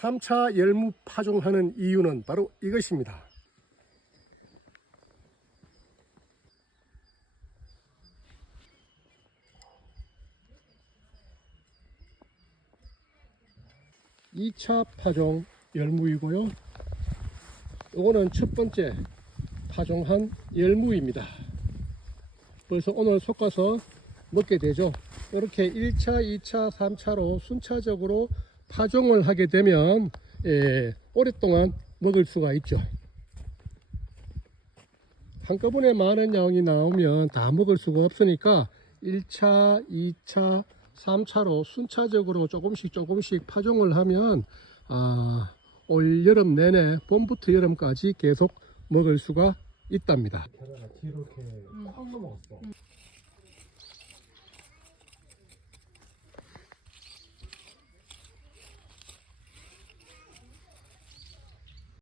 3차 열무 파종하는 이유는 바로 이것입니다. 이차 파종 열무이고요. 요거는 첫 번째 파종한 열무입니다. 그래서 오늘 솎아서 먹게 되죠. 이렇게 1차, 2차, 3차로 순차적으로 파종을 하게 되면 예, 오랫동안 먹을 수가 있죠. 한꺼번에 많은 양이 나오면 다 먹을 수가 없으니까 1차, 2차, 3차로 순차적으로 조금씩 조금씩 파종을 하면 아, 올 여름 내내 봄부터 여름까지 계속 먹을 수가 있답니다.